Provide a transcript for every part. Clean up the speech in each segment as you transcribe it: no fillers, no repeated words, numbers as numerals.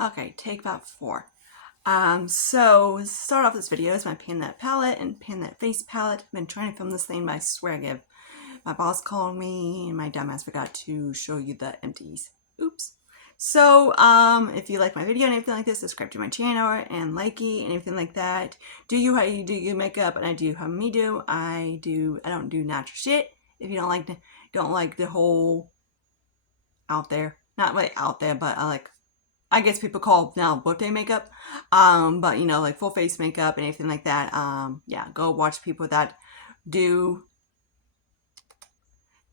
Okay, take about 4. So to start off this video is my pan that palette and pan that face palette. I've been trying to film this thing, but I swear I give. My boss called me and my dumbass forgot to show you the empties. Oops. So, if you like my video and anything like this, subscribe to my channel and likey and everything like that. Do you how you do your makeup, and I do how me do. I don't do natural shit. If you don't like the whole out there, not like out there, but I guess people call now birthday makeup. But you know, like full face makeup and anything like that. Yeah, go watch people that do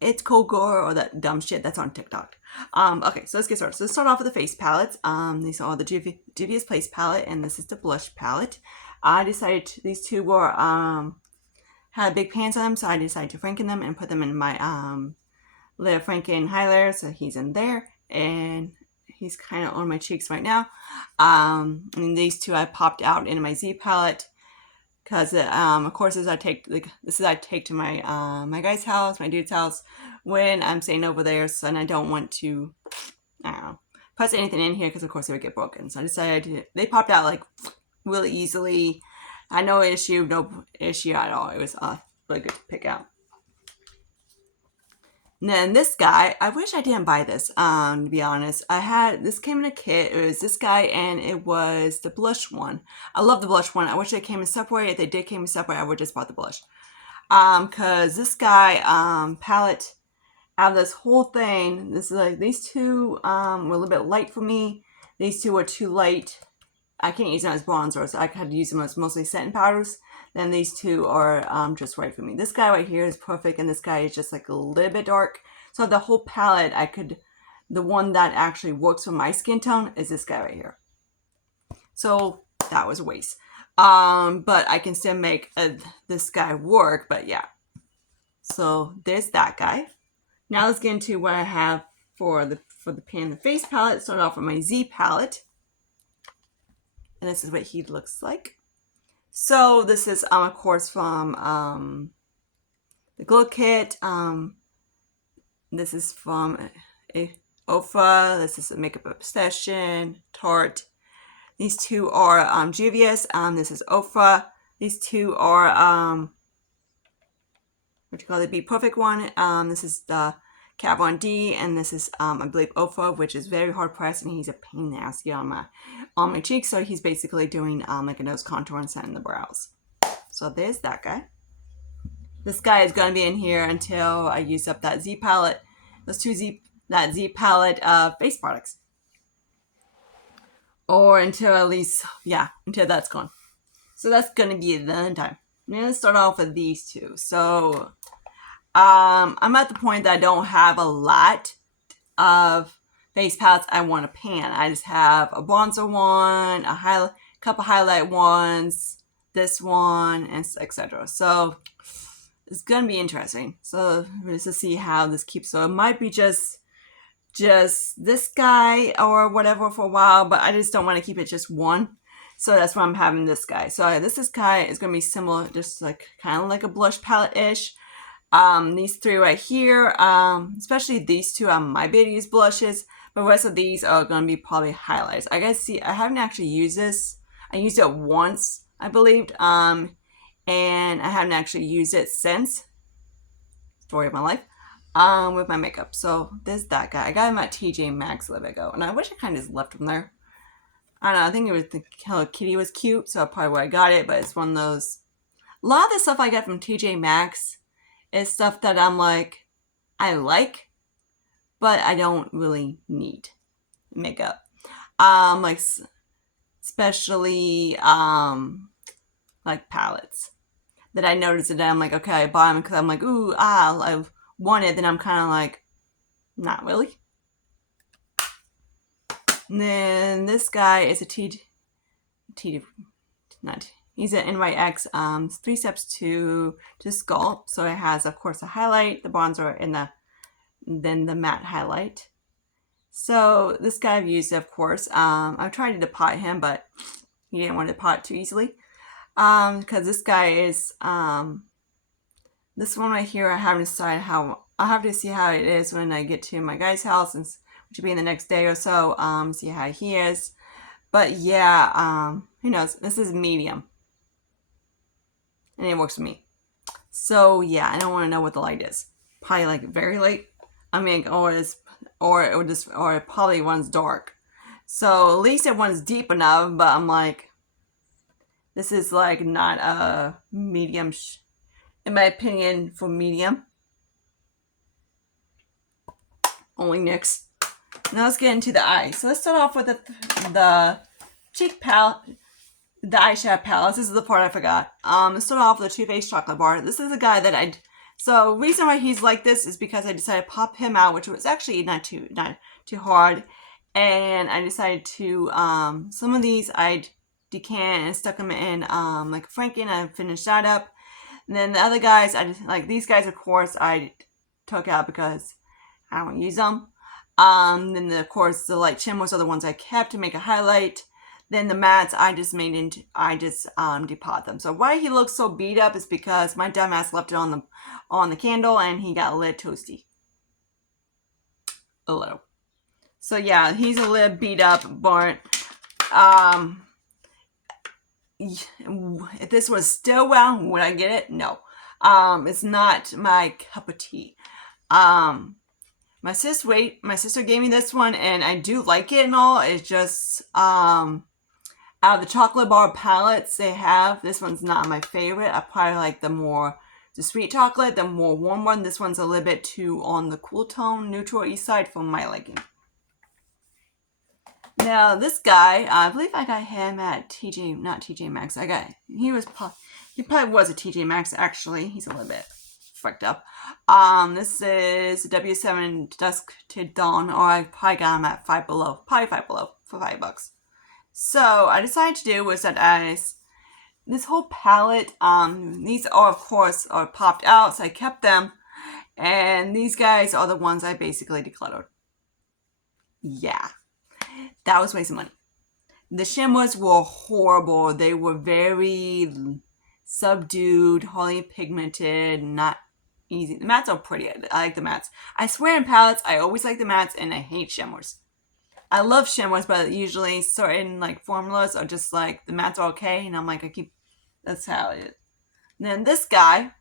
it's cold gore or that dumb shit that's on TikTok. Okay, so let's get started. So let's start off with the face palettes. These are all the Juvia's Place palette, and this is the blush palette. I decided these two were had big pans on them, so I decided to franken them and put them in my little Franken highlighter. So he's in there, and he's kind of on my cheeks right now. And these two I popped out into my Z palette because of course I take to my my guy's house, my dude's house when I'm staying over there, so and I don't want to I don't know press anything in here because of course it would get broken. So I decided they popped out like really easily. I had no issue at all. It was really good to pick out. And then this guy, I wish I didn't buy this, to be honest. This came in a kit. It was this guy, and it was the blush one. I love the blush one. I wish they came in separate. If they did came in separate, I would just bought the blush. Cause this guy, palette, out of this whole thing, this is like, these two, were a little bit light for me. These two were too light. I can't use them as bronzer, so I had to use them as mostly setting powders. Then these two are just right for me. This guy right here is perfect, and this guy is just like a little bit dark. So the whole palette, the one that actually works for my skin tone is this guy right here. So that was a waste. But I can still make this guy work, but yeah. So there's that guy. Now let's get into what I have for the pan and face palette. Start off with my Z palette. And this is what he looks like. So this is, of course, from the Glow Kit. This is from Ofa. This is a Makeup Obsession, Tarte. These two are Juvia's. This is Ofa. These two are what you call the Be Perfect one. This is the Kat Von D, and this is I believe Ofa, which is very hard pressed, and he's a pain in the ass to get on my cheeks. So he's basically doing like a nose contour and setting the brows. So there's that guy. This guy is gonna be in here until I use up that Z palette, that Z palette face products, or until at least until that's gone. So that's gonna be the time. I'm gonna start off with these two. So I'm at the point that I don't have a lot of face palettes I want to pan. I just have a bronzer one, a couple highlight ones, this one, and etc. So it's gonna be interesting. So just to see how this keeps. So it might be just this guy or whatever for a while, but I just don't want to keep it just one. So that's why I'm having this guy. So this guy is gonna be similar, just like kind of like a blush palette ish. These three right here, especially these two, my use blushes, but the rest of these are going to be probably highlights. I guess, I haven't actually used this. I used it once, I believed, and I haven't actually used it since. Story of my life, with my makeup. So there's that guy. I got him at TJ Maxx a little bit ago, and I wish I kind of just left him there. I don't know, I think it was the Hello Kitty was cute, so probably where I got it, but it's one of those. A lot of the stuff I get from TJ Maxx is stuff that I'm like, I like, but I don't really need makeup. Like especially like palettes that I noticed that I'm like, okay, I buy them because I'm like, ooh, I want it. Then I'm kind of like, not really. And then this guy is a he's an NYX 3 steps to sculpt. So it has, of course, a highlight, the bronzer, and then the matte highlight. So this guy I've used, of course. I've tried to depot him, but he didn't want to depot too easily. Because this guy is this one right here. I haven't decided how. I'll have to see how it is when I get to my guy's house, which will be in the next day or so. See how he is. But yeah, who knows? This is medium, and it works for me. So yeah, I don't want to know what the light is. Probably like very light. I mean, or it probably runs dark. So at least it runs deep enough. But I'm like, this is like not a medium, in my opinion, for medium. Only NYX. Now let's get into the eyes. So let's start off with the cheek palette, the eyeshadow palettes. This is the part I forgot. Let's start off with the Too Faced chocolate bar. This is a guy that so reason why he's like this is because I decided to pop him out, which was actually not too hard, and I decided to some of these I decant and stuck them in like Franken. I finished that up, and then the other guys I just like these guys. Of course, I took out because I don't want to use them. Then of course the light shimmers are the ones I kept to make a highlight. Then the mattes I just depot them. So why he looks so beat up is because my dumbass left it on the candle and he got a little toasty. A little. So yeah, he's a little beat up, but if this was still round, would I get it? No. It's not my cup of tea. My sister gave me this one, and I do like it and all. It's just, out of the chocolate bar palettes they have, this one's not my favorite. I probably like the sweet chocolate, the more warm one. This one's a little bit too on the cool tone, neutral east side for my liking. Now, this guy, I believe I got him at not TJ Maxx. He probably was a TJ Maxx, actually. He's a little bit fucked up. This is W7 Dusk to Dawn, or I probably got him at Five Below for $5. So I decided to do was that this whole palette, these are of course are popped out, so I kept them, and these guys are the ones I basically decluttered. Yeah, that was wasting money. The shimmers were horrible. They were very subdued, hardly pigmented, not easy. The mattes are pretty. I like the mattes. I swear in palettes, I always like the mattes, and I hate shimmers. I love shimmers, but usually certain like formulas are just like the mattes are okay, and I'm like that's how it is. And then this guy,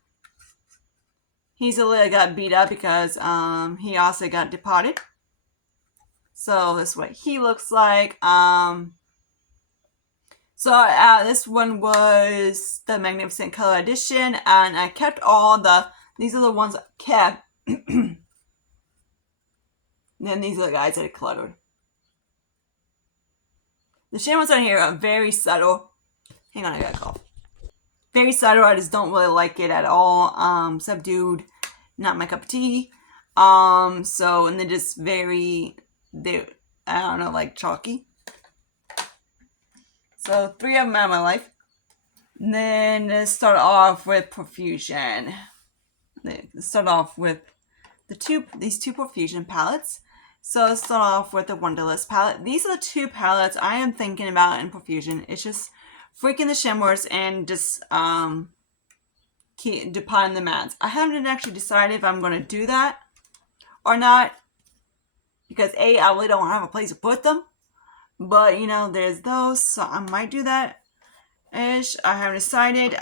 he's a little got beat up because he also got depotted. So this is what he looks like. So this one was the Magnificent Color Edition, and I kept these are the ones I kept. And then these are the guys that I cluttered. The shimmers on here are very subtle. Hang on, I got a cough. Very subtle. I just don't really like it at all. Subdued, not my cup of tea. And they're just I don't know, like chalky. So 3 of them out of my life. And then let's start off with profusion. Let's start off with these two profusion palettes. So let's start off with the Wonderlust palette. These are the 2 palettes I am thinking about in profusion. It's just freaking the shimmers and just keep depoting the mattes. I haven't actually decided if I'm going to do that or not, because I really don't have a place to put them. But there's those, so I might do that ish. I haven't decided.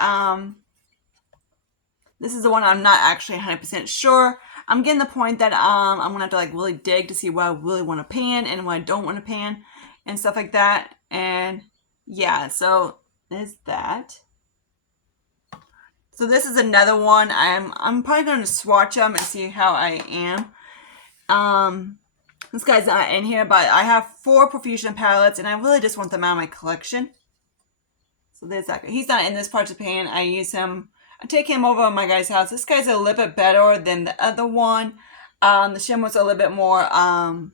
This is the one I'm not actually 100% sure. I'm getting the point that I'm gonna have to like really dig to see what I really want to pan and what I don't want to pan and stuff like that. And yeah, so there's that. So this is another one. I'm probably going to swatch them and see how I am. This guy's not in here, but I have 4 profusion palettes, and I really just want them out of my collection. So there's that. He's not in this part of the pan. I use him. I take him over to my guy's house. This guy's a little bit better than the other one. The shimmer's a little bit more, I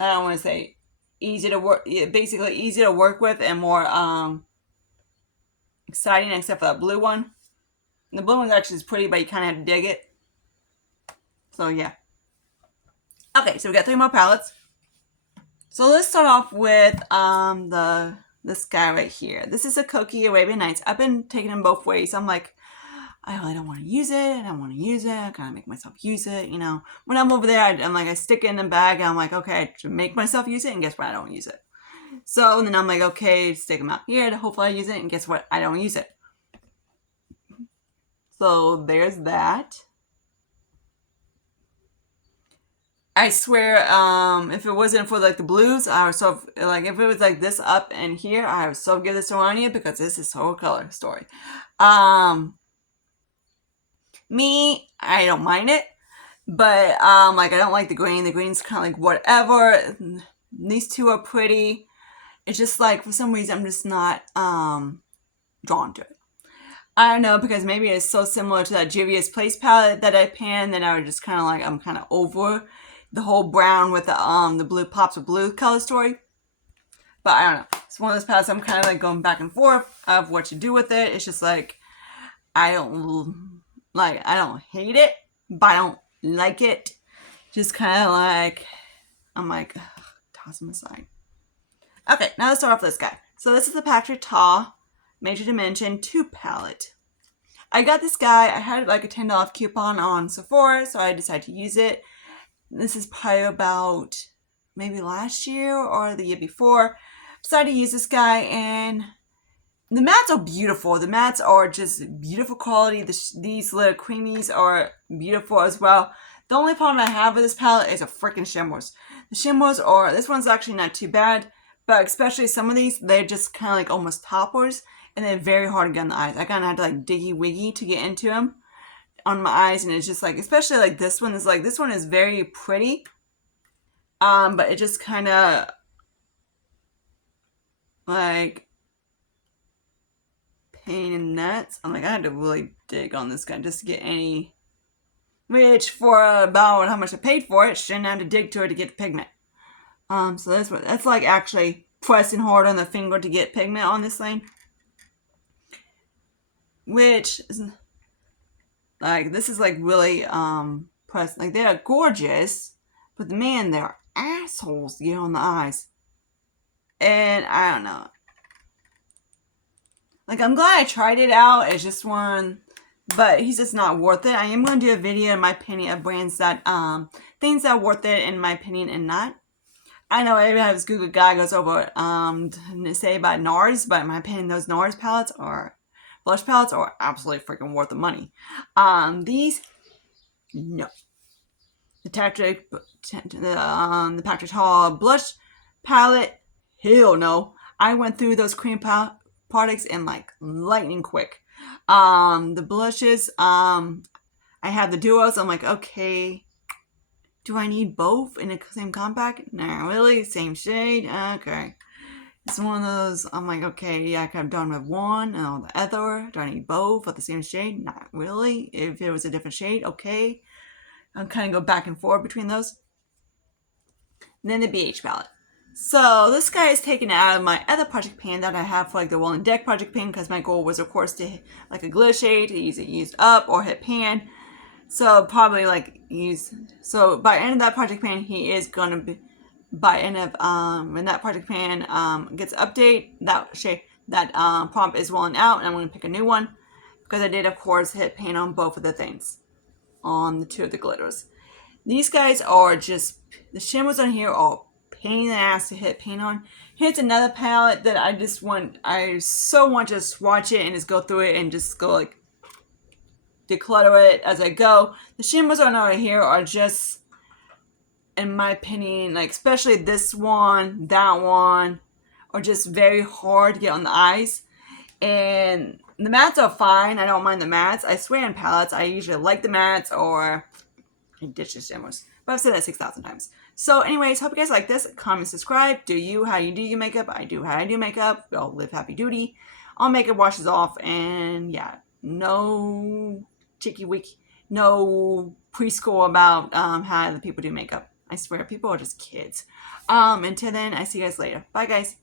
don't want to say easy to work, basically easy to work with and more exciting, except for that blue one. And the blue one's actually pretty, but you kind of have to dig it. So yeah. Okay, so we got 3 more palettes. So let's start off with this guy right here. This is a Koki Arabian Nights. I've been taking them both ways. I'm like, I really don't want to use it. I don't want to use it. I kind of make myself use it, When I'm over there, I'm like, I stick it in the bag, and I'm like, okay, to make myself use it, and guess what? I don't use it. So then I'm like, okay, stick them out here. Hopefully I use it. And guess what? I don't use it. So there's that. I swear, if it wasn't for like the blues, I would so like if it was like this up and here, I would so give this to Rania because this is her color story. Um, Me, I don't mind it, but like I don't like the green. The green's kind of like whatever. These two are pretty. It's just like for some reason I'm just not drawn to it. I don't know because maybe it's so similar to that Juvia's Place palette that I panned that I was just kind of like I'm kind of over the whole brown with the blue pops of blue color story. But I don't know. It's one of those palettes I'm kind of like going back and forth of what to do with it. It's just like I don't hate it, but I don't like it. Just kind of like I'm like ugh, toss them aside. Okay, now let's start off with this guy. So this is the Patrick Ta Major Dimension 2 palette. I got this guy. I had like a $10 coupon on Sephora, so I decided to use it. This is probably about maybe last year or the year before. Decided to use this guy, and the mattes are beautiful. The mattes are just beautiful quality. These little creamies are beautiful as well. The only problem I have with this palette is a freaking shimmers. The shimmers are, this one's actually not too bad, but especially some of these, they're just kind of like almost toppers, and they're very hard to get on the eyes. I kind of had to like diggy wiggy to get into them on my eyes, and it's just like, especially like this one is like, this one is very pretty, but it just kind of like pain in the nuts. I'm like, I had to really dig on this guy just to get any, which for about how much I paid for it, shouldn't have to dig to it to get the pigment. So that's like actually pressing hard on the finger to get pigment on this thing. Which is like, this is like really pressed. Like they're gorgeous, but man, they're assholes to get on the eyes. And I don't know. Like I'm glad I tried it out. It's just one, but he's just not worth it. I am going to do a video in my opinion of brands that things that are worth it in my opinion and not. I know everybody has Google guy goes over to say about NARS, but in my opinion, those NARS palettes are blush palettes are absolutely freaking worth the money. These, no. The Patrick Hall blush palette, hell no. I went through those cream products in like lightning quick. The blushes, I have the duos. I'm like, okay, do I need both in the same compact? No, really? Same shade? Okay. It's one of those, I'm like, okay, yeah, I could have done with one and the other. Do I need both of the same shade? Not really. If it was a different shade, okay. I'll kind of go back and forth between those. And then the BH palette. So this guy is taken out of my other project pan that I have for like the Wall and Deck project pan because my goal was, of course, to hit like a glitter shade to use it used up or hit pan. So probably like use, so by end of that project pan, he is going to be, by end of, when that project pan gets update, that shade, that prompt is rolling out, and I'm going to pick a new one because I did, of course, hit pan on both of the things, on the two of the glitters. These guys are just, the shimmers on here are pain in the ass to hit paint on. Here's another palette that I so want to just swatch it and just go through it and just go like, declutter it as I go. The shimmers on over here are just, in my opinion, like especially this one, that one, are just very hard to get on the eyes. And the mattes are fine. I don't mind the mattes. I swear in palettes, I usually like the mattes or I ditch the shimmers. But I've said that 6,000 times. So anyways, hope you guys like this. Comment, subscribe. How you do your makeup? I do how I do makeup. We all live happy duty. All makeup washes off, and yeah, no chicky wicky, no preschool about how the people do makeup. I swear, people are just kids. Until then, I see you guys later. Bye, guys.